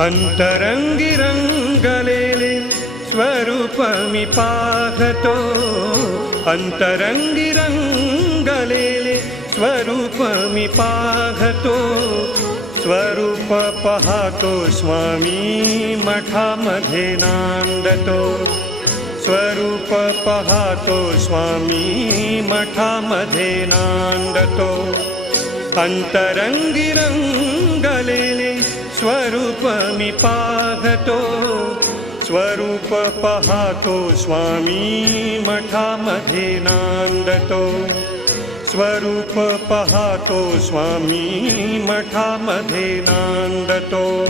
अंतरंगी रंगलेले स्वरूप मी पाहतो, अंतरंगी रंगलेले स्वरूप मी पाहतो. स्वरूप पाहतो स्वामी मठामध्ये नांदतो, स्वरूप पाहतो स्वामी मठामध्ये नांदतो. अंतरंगी रंगलेले स्वरूप मी पाहतो, स्वरूप पाहतो स्वामी मठामध्ये नांदतो. स्वरूप पाहतो स्वामी मठामध्ये नांदतो.